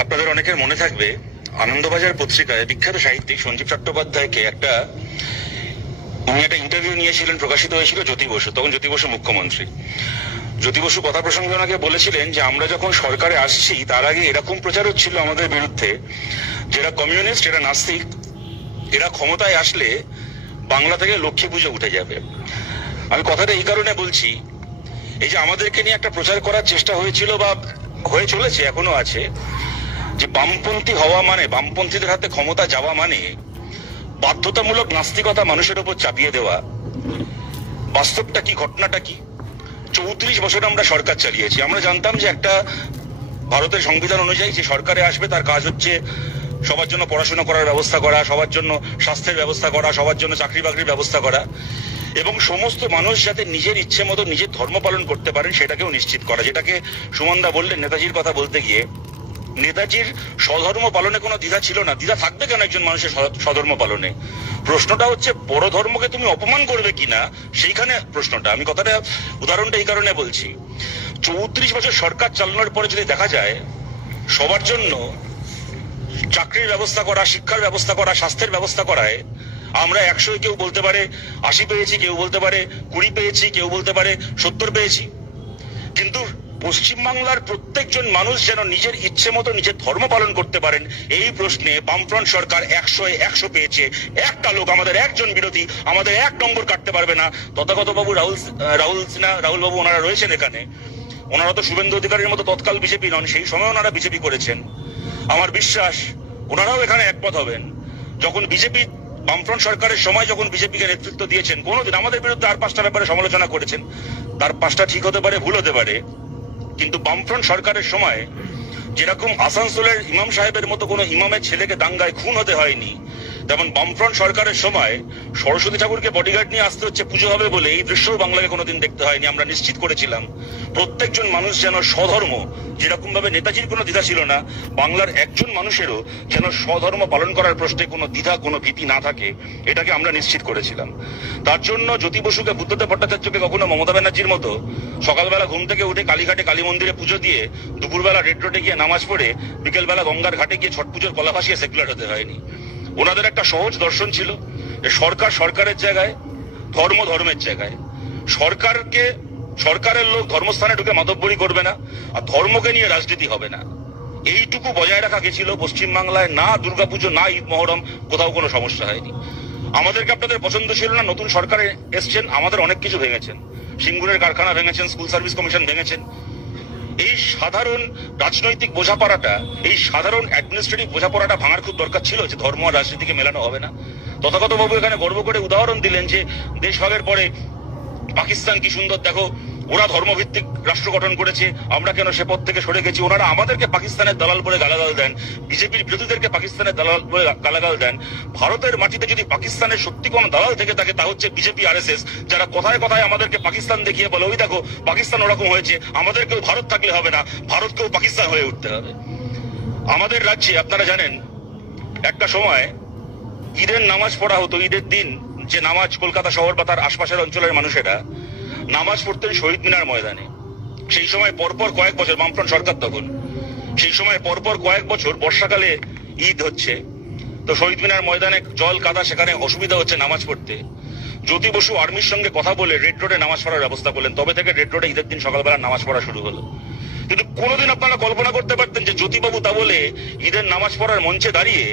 আপনাদের অনেকের মনে থাকবে আনন্দবাজার পত্রিকায় বিখ্যাত সাহিত্যিক সঞ্জীব চট্টোপাধ্যায়কে উনি একটা ইন্টারভিউ নিয়েছিলেন, প্রকাশিত হয়েছিল জ্যোতি বসু, তখন জ্যোতি বসু মুখ্যমন্ত্রী। জ্যোতি বসু কথা প্রসঙ্গে ওনাকে বলেছিলেন যে আমরা যখন সরকারে আসছি তার আগে এরকম প্রচার হচ্ছিল আমাদের বিরুদ্ধে, যেটা কমিউনিস্ট, এরা নাস্তিক, এরা ক্ষমতায় আসলে বাংলা থেকে লক্ষ্মী পুজো উঠে যাবে। আমি কথাটা এই কারণে বলছি, এই যে আমাদেরকে নিয়ে একটা প্রচার করার চেষ্টা হয়েছিল বা হয়ে চলেছে, এখনো আছে, যে বামপন্থী হওয়া মানে, বামপন্থীদের হাতে ক্ষমতা যাওয়া মানে বাধ্যতামূলক নাস্তিকতা মানুষের উপর চাপিয়ে দেওয়া। বাস্তবটা কি, ঘটনাটা কি? 34 বছর আমরা সরকার চালিয়েছি। আমরা জানতাম যে একটা ভারতের সংবিধান অনুযায়ী যে সরকারে আসবে তার কাজ হচ্ছে সবার জন্য পড়াশোনা করার ব্যবস্থা করা, সবার জন্য স্বাস্থ্যের ব্যবস্থা করা, সবার জন্য চাকরি বাকরির ব্যবস্থা করা, এবং সমস্ত মানুষ যাতে নিজের ইচ্ছে মতো নিজের ধর্ম পালন করতে পারেন সেটাকেও নিশ্চিত করা। যেটাকে সুমনদা বললেন নেতাজির কথা বলতে গিয়ে, নেতাজির স্বধর্ম পালনে কোনো দ্বিধা ছিল না। দ্বিধা থাকবে কেন একজন মানুষের স্বধর্ম পালনে? প্রশ্নটা হচ্ছে বড় ধর্মকে তুমি অপমান করবে কিনা, সেইখানে প্রশ্নটা। আমি উদাহরণটা এই কারণে বলছি, 34 বছর সরকার চালানোর পরে যদি দেখা যায় সবার জন্য চাকরির ব্যবস্থা করা, শিক্ষার ব্যবস্থা করা, স্বাস্থ্যের ব্যবস্থা করায় আমরা 100, কেউ বলতে পারে 80 পেয়েছি, কেউ বলতে পারে 20 পেয়েছি, কেউ বলতে পারে 70 পেয়েছি, কিন্তু পশ্চিমবাংলার প্রত্যেকজন মানুষ যেন নিজের ইচ্ছে মতো নিজের ধর্ম পালন করতে পারেন, এই প্রশ্নে বামফ্রন্ট সরকার 100 পেয়েছে। একটা লোক, আমাদের একজন বিরোধী আমাদের 1 নম্বর কাটতে পারবে না। তথাগত বাবু, রাহুল বাবু, ওনারা রয়েছেন এখানে, ওনারা তো শুভেন্দু অধিকারীর মতো তৎকাল বিজেপি নন, সেই সময় ওনারা বিজেপি করেছেন। আমার বিশ্বাস ওনারাও এখানে একমত হবেন। যখন বিজেপি, বামফ্রন্ট সরকারের সময় যখন বিজেপিকে নেতৃত্ব দিয়েছেন, কোনোদিন আমাদের বিরুদ্ধে আর 5টা ব্যাপারে সমালোচনা করেছেন, তার 5টা ঠিক হতে পারে, ভুল হতে পারে, কিন্তু বামফ্রন্ট সরকারের সময় যেরকম আসানসোলের ইমাম সাহেবের মতো কোনো ইমামের ছেলেকে দাঙ্গায় খুন হতে হয়নি, তেমন বামফ্রন্ট সরকারের সময় সরস্বতী ঠাকুরকে বডিগার্ড নিয়ে আসতে হচ্ছে পুজো হবে বলে, এই দৃশ্যও বাংলাকে কোনোদিন দেখতে হয়নি। আমরা নিশ্চিত করেছিলাম প্রত্যেকজন মানুষ যেন স্বধর্ম, যেরকম ভাবে নেতাজির কোনো দ্বিধা ছিল না, বাংলার একজন মানুষেরও যেন স্বধর্ম পালন করার প্রশ্নে কোনো দ্বিধা, কোনো ভীতি না থাকে, এটাকে আমরা নিশ্চিত করেছিলাম। তার জন্য জ্যোতি বসুকে, বুদ্ধদেব ভট্টাচার্যকে কখনো মমতা ব্যানার্জির মতো সকালবেলা ঘুম থেকে উঠে কালীঘাটে কালী মন্দিরে পুজো দিয়ে, দুপুরবেলা রেড রোডে গিয়ে নামাজ পড়ে, বিকেলবেলা গঙ্গার ঘাটে গিয়ে ছট পুজোর কলা ভাসিয়ে সেকুলার হতে হয়নি। ওনাদের একটা সহজ দর্শন ছিল যে সরকার সরকারের জায়গায়, ধর্ম ধর্মের জায়গায়। সরকারের লোক ধর্মস্থানে ঢুকে মাতব্বরি করবে না, আর ধর্মকে নিয়ে রাজনীতি হবে না। এইটুকু বজায় রাখা গেছিল পশ্চিমবাংলায়। না দুর্গাপুজো, না ঈদ, মহরম, কোথাও কোনো সমস্যা হয়নি। আমাদেরকে আপনাদের পছন্দ ছিল না, নতুন সরকারে এসছেন, আমাদের অনেক কিছু ভেঙেছেন, সিঙ্গুরের কারখানা ভেঙেছেন, স্কুল সার্ভিস কমিশন ভেঙেছেন। এই সাধারণ রাজনৈতিক বোঝাপড়াটা, এই সাধারণ অ্যাডমিনিস্ট্রেটিভ বোঝাপড়াটা ভাঙার খুব দরকার ছিল, যে ধর্ম আর রাজনীতিকে মেলানো হবে না। তথাগত বাবু এখানে গর্ব করে উদাহরণ দিলেন যে দেশভাগের পরে পাকিস্তান কি সুন্দর, দেখো ওরা ধর্মভিত্তিক রাষ্ট্র গঠন করেছে, আমরা কেন সে পথ থেকে সরে গেছি। ওনারা আমাদেরকে পাকিস্তানের দালাল বলে গালাগাল দেন, বিজেপির বিরোধীদেরকে পাকিস্তানের দালাল বলে গালাগাল দেন। ভারতের মাটিতে যদি পাকিস্তানের সত্যি কোনো দালাল থেকে থাকে তা হচ্ছে বিজেপি, RSS, যারা কথায় কথায় আমাদেরকে পাকিস্তান দেখিয়ে বলে, ওই দেখো পাকিস্তান ওরকম হয়েছে, আমাদেরকেও ভারত থাকলে হবে না, ভারতকেও পাকিস্তান হয়ে উঠতে হবে। আমাদের রাজ্যে আপনারা জানেন একটা সময় ঈদের নামাজ পড়া হতো, ঈদের দিন যে নামাজ, কলকাতা শহর বা তার আশপাশের অঞ্চলের মানুষেরা নামাজ পড়তেন শহীদ মিনার ময়দানে। সেই সময় পরপর কয়েক বছর, বামফ্রন্ট সরকার তখন, সেই সময় পরপর কয়েক বছর বর্ষাকালে ঈদ হচ্ছে, তো শহীদ মিনার ময়দানে জল কাদা, সেখানে অসুবিধা হচ্ছে নামাজ পড়তে। জ্যোতি বসু আর্মির সঙ্গে কথা বলে রেড রোডে নামাজ পড়ার ব্যবস্থা করলেন, তবে থেকে রেড রোডে ঈদের দিন সকালবেলা নামাজ পড়া শুরু হলো। কিন্তু কোনোদিন আপনারা কল্পনা করতে পারতেন যে জ্যোতিবাবু তা বলে ঈদের নামাজ পড়ার মঞ্চে দাঁড়িয়ে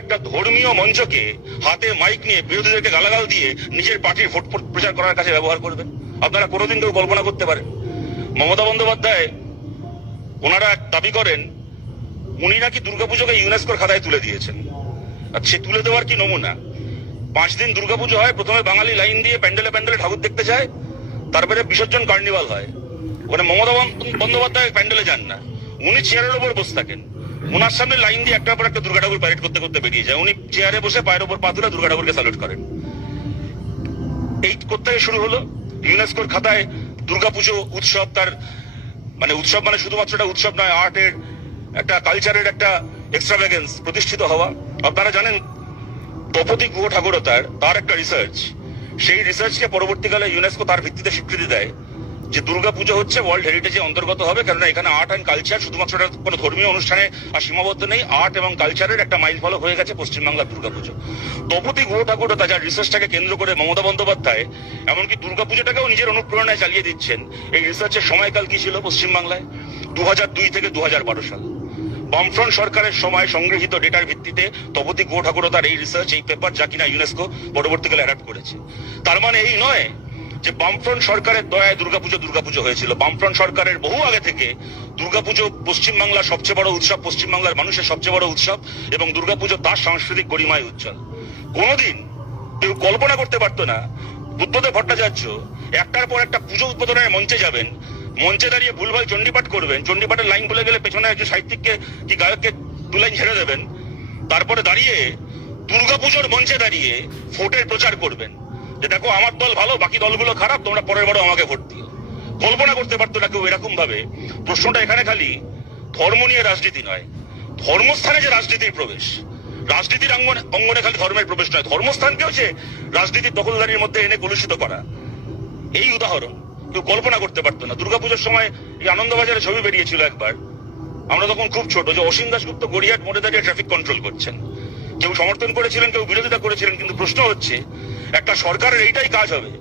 একটা ধর্মীয় মঞ্চকে হাতে মাইক নিয়ে বিরোধীদেরকে গালাগাল দিয়ে নিজের পার্টির ভোট প্রচার করার কাছে ব্যবহার করবেন? আপনারা কোনোদিন কেউ কল্পনা করতে পারেন? মমতা বন্দ্যোপাধ্যায় ওনারা দাবি করেন উনি নাকি দুর্গাপুজোকে ইউনেস্কোর খাতায় তুলে দিয়েছেন। আর সে তুলে দেওয়ার কি নমুনা? 5 দিন দুর্গাপুজো হয়, প্রথমে বাঙালি লাইন দিয়ে প্যান্ডেলে প্যান্ডেলে ঠাকুর দেখতে যায়, তারপরে বিসর্জন কার্নিভাল হয়। ওখানে মমতা বন্দ্যোপাধ্যায় প্যান্ডেলে যান না, উনি চেয়ারের ওপর বসে থাকেন, ওনার সামনে লাইন দিয়ে একটার পর একটা দুর্গা ঠাকুর প্যারেড করতে করতে বেরিয়ে যায়, উনি চেয়ারে বসে পায়ের ওপর পা তুলে দুর্গা ঠাকুরকে স্যালুট করেন। এই কোত্থেকে শুরু হলো? ইউনেস্কোর খাতায় দুর্গাপুজো উৎসব, তার মানে উৎসব মানে শুধুমাত্র একটা উৎসব নয়, আর্টের একটা, কালচারের একটা এক্সট্রাভ্যাগেন্স প্রতিষ্ঠিত হওয়া। আপনারা জানেন তপতি গুহ ঠাকুরতার, তার একটা রিসার্চ, সেই রিসার্চকে পরবর্তীকালে ইউনেস্কো তার ভিত্তিতে স্বীকৃতি দেয় যে দুর্গাপুজো হচ্ছে ওয়ার্ল্ড হেরিটেজে অন্তর্গত হবে, কেননা এখানে আর্ট অ্যান্ড কালচার শুধুমাত্র কোনো ধর্মীয় অনুষ্ঠানে আর সীমাবদ্ধ নেই, আর্ট এবং কালচারের একটা মাইল ফলক হয়ে গেছে পশ্চিমবাংলার দুর্গাপুজো। তপতি গুহ ঠাকুর ও তার রিসার্চটাকে কেন্দ্র করে মমতা বন্দ্যোপাধ্যায় এমনকি দুর্গাপুজোটাকেও নিজের অনুপ্রেরণায় চালিয়ে দিচ্ছেন। এই রিসার্চের সময়কাল কি ছিল পশ্চিমবাংলায়? 2002 থেকে 2012 সাল। বামফ্রন্ট সরকারের সময় সংগৃহীত ডেটার ভিত্তিতে তপতি গুহ ঠাকুর ও তার এই রিসার্চ, এই পেপার, যা কিনা ইউনেস্কো পরবর্তীকালে অ্যাডাপ্ট করেছে। তার মানে এই নয় যে বামফ্রন্ট সরকারের দয়ায় দুর্গাপুজো হয়েছিল। বামফ্রন্ট সরকারের বহু আগে থেকে দুর্গাপুজো পশ্চিমবাংলার সবচেয়ে বড় উৎসব, পশ্চিমবাংলার মানুষের সবচেয়ে বড় উৎসব, এবং দুর্গাপুজো তার সাংস্কৃতিক গরিমায় উজ্জ্বল। কোনোদিন কেউ কল্পনা করতে পারতো না বুদ্ধদেব ভট্টাচার্য একটার পর একটা পুজো উদ্বোধনের মঞ্চে যাবেন, মঞ্চে দাঁড়িয়ে ভুলভাল চণ্ডীপাঠ করবেন, চণ্ডীপাঠের লাইন ভুলে গেলে পেছনে একজন সাহিত্যিককে কি গায়ককে দু লাইন ছেড়ে দেবেন, তারপরে দাঁড়িয়ে দুর্গাপুজোর মঞ্চে দাঁড়িয়ে ভোটের প্রচার করবেন যে দেখো আমার দল ভালো, বাকি দলগুলো খারাপ, তোমরা পরের বারও আমাকে ভোট দিও। কল্পনা করতে পারতো না কেউ এরকম ভাবে। প্রশ্নটা এখানে খালি ধর্ম নিয়ে রাজনীতি নয়, ধর্মস্থানে যে রাজনীতির প্রবেশ, রাজনীতির অঙ্গনে খালি ধর্মের প্রবেশ নয়, ধর্মস্থানকেও যে রাজনীতির দখলদারির মধ্যে এনে কলুষিত করা, এই উদাহরণ কেউ কল্পনা করতে পারতো না। দুর্গাপুজোর সময় এই আনন্দবাজারে ছবি বেরিয়েছিল একবার, আমরা তখন খুব ছোট, যে অসীম দাশগুপ্ত গড়িয়াট মোড়ে দাঁড়িয়ে ট্রাফিক কন্ট্রোল করছেন। কেউ সমর্থন করেছিলেন, কেউ বিরোধিতা করেছিলেন, কিন্তু প্রশ্ন হচ্ছে একটা সরকারের এইটাই কাজ হবে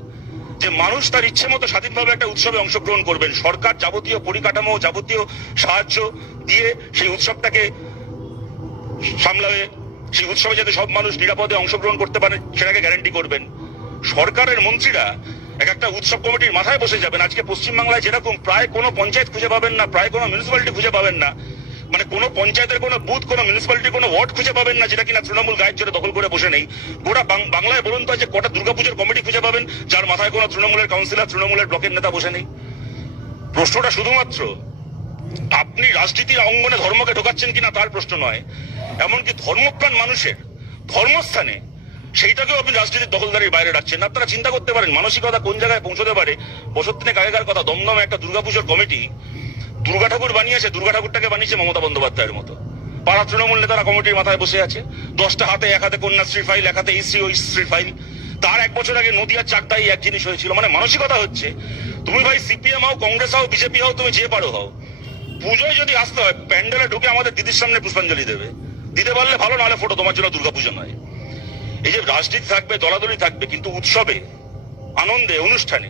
যে মানুষ তার ইচ্ছে মতো স্বাধীনভাবে একটা উৎসবে অংশগ্রহণ করবেন, সরকার যাবতীয় পরিকাঠামো, যাবতীয় সাহায্য দিয়ে সেই উৎসবটাকে সামলাবে, সেই উৎসবে যাতে সব মানুষ নিরাপদে অংশগ্রহণ করতে পারে সেটাকে গ্যারান্টি করবেন। সরকারের মন্ত্রীরা এক একটা উৎসব কমিটির মাথায় বসে যাবেন। আজকে পশ্চিমবাংলায় যেরকম প্রায় কোনো পঞ্চায়েত খুঁজে পাবেন না, প্রায় কোনো মিউনিসিপ্যালিটি খুঁজে পাবেন না, মানে কোনো পঞ্চায়েতের কোনো বুথ, কোনো মিউনিসিপ্যালিটি, কোনো ওয়ার্ড খুঁজে পাবেন না যেটা কিনা তৃণমূল গায়ের জোরে দখল করে বসে নেই। গোটা বাংলায় বলুন তো যে কটা দুর্গাপুজোর কমিটি খুঁজে পাবেন যার মাথায় কোনো তৃণমূলের কাউন্সিলর, তৃণমূলের ব্লকের নেতা বসে নেই? প্রশ্নটা শুধুমাত্র আপনি রাজনীতির অঙ্গনে ধর্মকে ঢোকাচ্ছেন কিনা তার প্রশ্ন নয়, এমনকি ধর্মপ্রাণ মানুষের ধর্মস্থানে সেইটাকেও আপনি রাজনীতির দখলদারির বাইরে রাখছেন। আপনারা চিন্তা করতে পারেন মানসিকতা কোন জায়গায় পৌঁছতে পারে। বছর তিনেক আগেকার কথা, দমদমে একটা দুর্গাপুজোর কমিটি দুর্গা ঠাকুর বানিয়েছে, দুর্গা ঠাকুরটাকে বানিয়েছে মমতা বন্দ্যোপাধ্যায়ের মতো। পাড়া তৃণমূল নেতারা কমিটির মাথায় বসে আছে, 10টা হাতে, এক হাতে কন্যাশ্রীর ফাইল, এক হাতে ইস্ত্রি ও ইস্ত্রির ফাইল। তার এক বছর আগে নদিয়ার চাকদাই এক জিনিস হয়েছিল। মানে মানসিকতা হচ্ছে তুমি ভাই সিপিএম হও, কংগ্রেস হও, বিজেপি হও, তুমি যে পারো হও, পুজোয় যদি আসতে হয় প্যান্ডেলে ঢুকে আমাদের দিদির সামনে পুষ্পাঞ্জলি দেবে, দিতে পারলে ভালো, নাহলে ফটো তোমার জন্য দুর্গাপুজো নয়। এই যে রাজনীতি থাকবে, দলাদলি থাকবে, কিন্তু উৎসবে, আনন্দে, অনুষ্ঠানে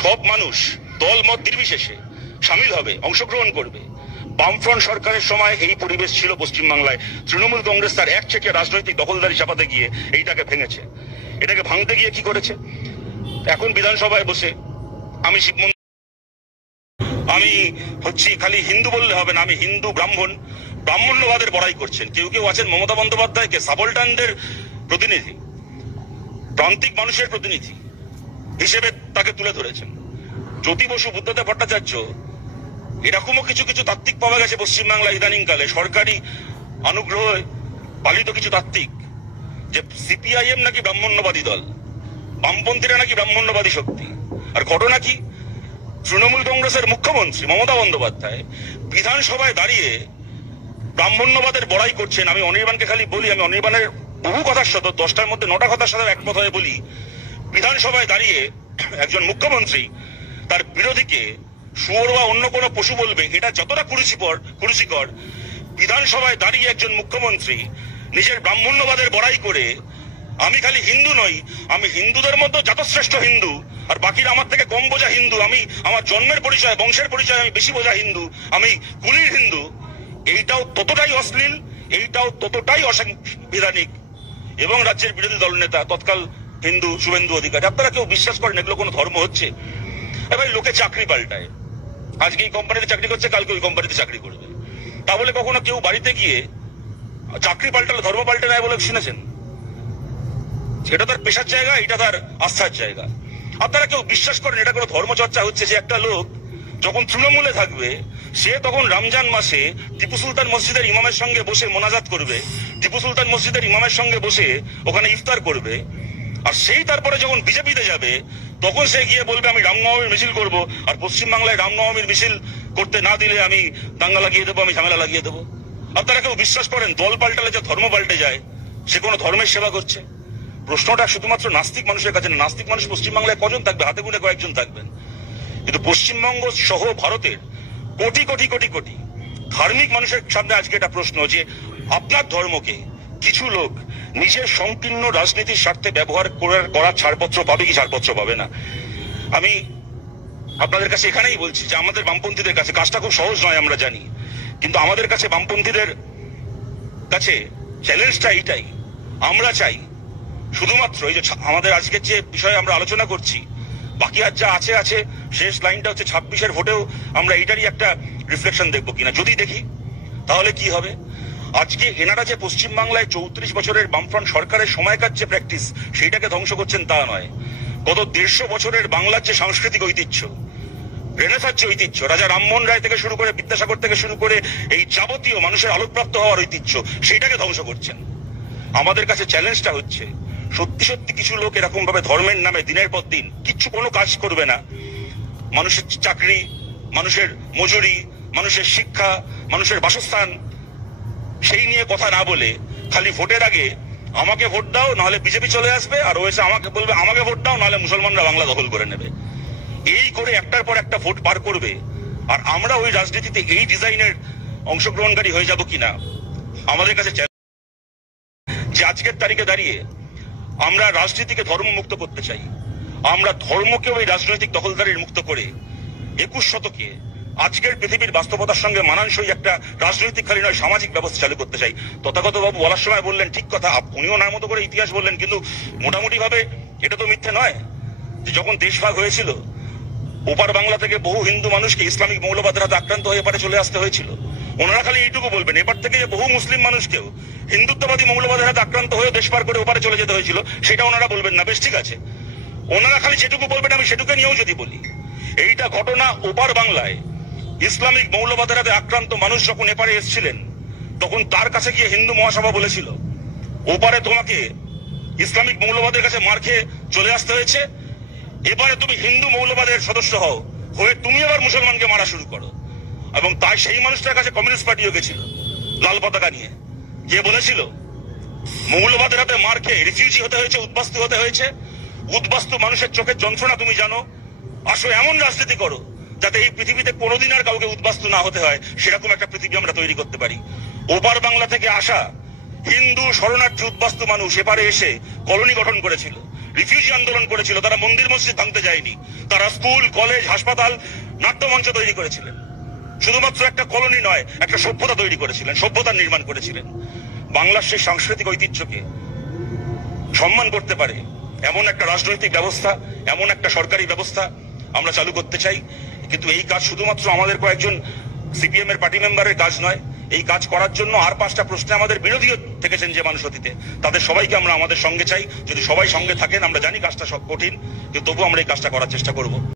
সব মানুষ দল মত নির্বিশেষে সামিল হবে, অংশগ্রহণ করবে। বামফ্রন্ট সরকারের সময় এই পরিবেশ ছিল পশ্চিমবাংলায়। তৃণমূল কংগ্রেস তার একচেকে রাজনৈতিক দখলদারি চাপাতে গিয়ে এইটাকে ভেঙেছে। এটাকে ভাঙতে গিয়ে কি করেছে? এখন বিধানসভায় বসে আমি শিব মন্দির, আমি হচ্ছি খালি হিন্দু বললে হবে না, আমি হিন্দু ব্রাহ্মণ্যবাদের বড়াই করছেন। কেউ কেউ আছেন মমতা বন্দ্যোপাধ্যায়কে সাবলটানদের প্রতিনিধি, প্রান্তিক মানুষের প্রতিনিধি হিসেবে তাকে তুলে ধরেছেন। জ্যোতি বসু, বুদ্ধদেব ভট্টাচার্য, এরকমও কিছু কিছু তাত্ত্বিক পাওয়া গেছে পশ্চিমবাংলা ইদানিংকালে, সরকারি অনুগ্রহে পালিত কিছু তাত্ত্বিক, যে সিপিআইএম নাকি ব্রাহ্মণ্যবাদী দল, বামপন্থীরা নাকি ব্রাহ্মণ্যবাদী শক্তি। আর ঘটনা কি? তৃণমূল কংগ্রেসের মুখ্যমন্ত্রী মমতা বন্দ্যোপাধ্যায় বিধানসভায় দাঁড়িয়ে ব্রাহ্মণ্যবাদের বড়াই করছেন। আমি অনির্বাণকে খালি বলি, আমি অনির্বাণের বহু কথার সাথে, 10টার মধ্যে 9টা কথার সাথে একমত হয়ে বলি, বিধানসভায় দাঁড়িয়ে একজন মুখ্যমন্ত্রী তার বিরোধীকে শুয়োর বা অন্য কোনো পশু বলবে, এটা যতটা কুরুচিকর, বিধানসভায় দাঁড়িয়ে একজন মুখ্যমন্ত্রী নিজের ব্রাহ্মণ্যবাদের বড়াই করে আমি খালি হিন্দু নই, আমি হিন্দুদের মধ্যে জাতশ্রেষ্ঠ হিন্দু, আর বাকিরা আমার থেকে কম বোঝা হিন্দু, আমি আমার জন্মের পরিচয়, বংশের পরিচয় আমি বেশি বোঝা হিন্দু, আমি কুলির হিন্দু, এইটাও ততটাই অশ্লীল, এইটাও ততটাই অসাংবিধানিক। এবং রাজ্যের বিরোধী দলনেতা তৎকাল হিন্দু শুভেন্দু অধিকারী, আপনারা কেউ বিশ্বাস করেন এগুলো কোনো ধর্ম হচ্ছে? এবার লোকে চাকরি পাল্টায়, আজকে এই কোম্পানিতে চাকরি করছে, কালকে ওই কোম্পানিতে চাকরি করবে। তা বলে কখনো কেউ বাড়িতে গিয়ে চাকরি পাল্টালে ধর্ম পাল্টে নেয় বলে শুনেছেন? সেটা তার পেশার জায়গা, এটা তার আস্থার জায়গা। আপনারা কেউ বিশ্বাস করেন এটা কোনো ধর্মচর্চা হচ্ছে? যে একটা লোক যখন তৃণমূলে থাকবে, সে তখন রমজান মাসে টিপু সুলতান মসজিদের ইমামের সঙ্গে বসে মোনাজাত করবে, টিপু সুলতান মসজিদের ইমামের সঙ্গে বসে ওখানে ইফতার করবে, আর সেই তারপরে যখন বিজেপিতে যাবে তখন সে গিয়ে বলবে আমি রামনবমীর মিছিল করব, আর পশ্চিমবাংলায় রামনবমীর মিছিল করতে না দিলে আমি দাঙ্গা লাগিয়ে দেবো, আমি ঝামেলা লাগিয়ে দেবো। আপনারা কেউ বিশ্বাস করেন দল পাল্টালে যে ধর্ম পাল্টে যায়, সে কোনো ধর্মের সেবা করছে? প্রশ্নটা শুধুমাত্র নাস্তিক মানুষের কাছে না। নাস্তিক মানুষ পশ্চিমবাংলায় কজন থাকবে? হাতে গুনে কয়েকজন থাকবেন। কিন্তু পশ্চিমবঙ্গ সহ ভারতের কোটি কোটি কোটি কোটি ধার্মিক মানুষের সামনে আজকে এটা প্রশ্ন যে আপনার ধর্মকে কিছু লোক নিজের সংকীর্ণ রাজনীতির স্বার্থে ব্যবহার করার ছাড়পত্র পাবে কি ছাড়পত্র পাবে না। আমি আপনাদের কাছে এখানেই বলছি যে আমাদের বামপন্থীদের কাছে কাজটা খুব সহজ নয় আমরা জানি, কিন্তু আমাদের কাছে বামপন্থীদের কাছে চ্যালেঞ্জটা এইটাই, আমরা চাই শুধুমাত্র এই যে আমাদের আজকের যে বিষয়ে আমরা আলোচনা করছি, বাকি আর যা আছে আছে, শেষ লাইনটা হচ্ছে 26-এর ভোটেও আমরা এইটারই একটা রিফ্লেকশন দেখবো কিনা। যদি দেখি তাহলে কি হবে? আজকে এনারা যে পশ্চিমবাংলায় 34 বছরের বামফ্রন্ট সরকারের সময়কার যে প্র্যাকটিস সেইটাকে ধ্বংস করছেন তা নয়, গত 150 বছরের বাংলার যে সাংস্কৃতিক ঐতিহ্য, রেনেসাঁর যে ঐতিহ্য, রাজা রামমোহন রায় থেকে শুরু করে বিদ্যাসাগর থেকে শুরু করে এই যাবতীয় মানুষের আলোকপ্রাপ্ত হওয়ার ঐতিহ্য, সেইটাকে ধ্বংস করছেন। আমাদের কাছে চ্যালেঞ্জটা হচ্ছে সত্যি সত্যি কিছু লোক এরকম ভাবে ধর্মের নামে দিনের পর দিন কিচ্ছু কোনো কাজ করবে না, মানুষের চাকরি, মানুষের মজুরি, মানুষের শিক্ষা, মানুষের বাসস্থান সেই নিয়ে কথা না বলে খালি ভোটের আগে আমাকে ভোট দাও নাহলে বিজেপি চলে আসবে, আর ও এসে আমাকে বলবে আমাকে ভোট দাও নাহলে মুসলমানরা বাংলা দখল করে নেবে, এই করে একটার পর একটা ভোট পার করবে। আর আমরা ওই রাজনীতিতে এই ডিজাইনের অংশগ্রহণকারী হয়ে যাব কিনা আমাদের কাছে যে আজকের তারিখে দাঁড়িয়ে আমরা রাজনীতিকে ধর্মমুক্ত করতে চাই, আমরা ধর্মকে ওই রাজনৈতিক দখলদারির মুক্ত করে 21 শতকে আজকের পৃথিবীর বাস্তবতার সঙ্গে মানানসই একটা রাজনৈতিক খালি নয় সামাজিক ব্যবস্থা চালু করতে চাই। তথাগত বাবু বলার সময় বললেন ঠিক কথা, উনিও ওনার মতো করে ইতিহাস বললেন, কিন্তু মোটামুটি ভাবে এটা তো মিথ্যে নয় যে যখন দেশভাগ হয়েছিল ওপার বাংলা থেকে বহু হিন্দু মানুষকে ইসলামিক মৌলবাদের হাতে আক্রান্ত হয়ে এপারে চলে আসতে হয়েছিল। ওনারা খালি এইটুকু বলবেন এপার থেকে যে বহু মুসলিম মানুষকেও হিন্দুত্ববাদী মৌলবাদের হাতে আক্রান্ত হয়ে দেশ পার করে ওপারে চলে যেতে হয়েছিল সেটা ওনারা বলবেন না, বেশ ঠিক আছে। ওনারা খালি যেটুকু বলবেন আমি সেটুকু নিয়েও যদি বলি, এইটা ঘটনা ওপার বাংলায় ইসলামিক মৌলবাদের হাতে আক্রান্ত মানুষ যখন এপারে এসেছিলেন তখন তার কাছে গিয়ে হিন্দু মহাসভা বলেছিল ওপারে তোমাকে ইসলামিক মৌলবাদের কাছে মার খেয়ে চলে আসতে হয়েছে, এবারে তুমি হিন্দু মৌলবাদের সদস্য হও, হয়ে তুমি আবার মুসলমানকে মারা শুরু করো। এবং তাই সেই মানুষটার কাছে কমিউনিস্ট পার্টিও গেছিল লাল পতাকা নিয়ে, গিয়ে বলেছিল মৌলবাদের হাতে মার খেয়ে রিফিউজি হতে হয়েছে, উদ্বাস্তু হতে হয়েছে, উদ্বাস্তু মানুষের চোখের যন্ত্রণা তুমি জানো, আসো এমন রাজনীতি করো যাতে এই পৃথিবীতে কোনোদিন আর কাউকে উদ্বাস্তু না হতে হয়, সেরকম একটা পৃথিবী আমরা তৈরি করতে পারি। ওপার বাংলা থেকে আসা হিন্দু শরণার্থী উদ্বাস্তু মানুষ এপারে এসে কলোনি গঠন করেছিল, রিফিউজি আন্দোলন করেছিল, তারা মন্দির মসজিদ ভাঙতে যায়নি, তারা স্কুল, কলেজ, হাসপাতাল, নাট্যমঞ্চ তৈরি করেছিলেন। শুধুমাত্র একটা কলোনি নয়, একটা সভ্যতা তৈরি করেছিলেন, সভ্যতার নির্মাণ করেছিলেন। বাংলার সেই সাংস্কৃতিক ঐতিহ্যকে সম্মান করতে পারে এমন একটা রাজনৈতিক ব্যবস্থা, এমন একটা সরকারি ব্যবস্থা আমরা চালু করতে চাই। কিন্তু এই কাজ শুধুমাত্র আমাদের কয়েকজন সিপিএম এর পার্টি মেম্বারের কাজ নয়, এই কাজ করার জন্য আর 5টা প্রশ্নে আমাদের বিরোধীও থেকেছেন যে মানুষ অতীতে, তাদের সবাইকে আমরা আমাদের সঙ্গে চাই। যদি সবাই সঙ্গে থাকেন, আমরা জানি কাজটা সব কঠিন, কিন্তু তবু আমরা এই কাজটা করার চেষ্টা করব।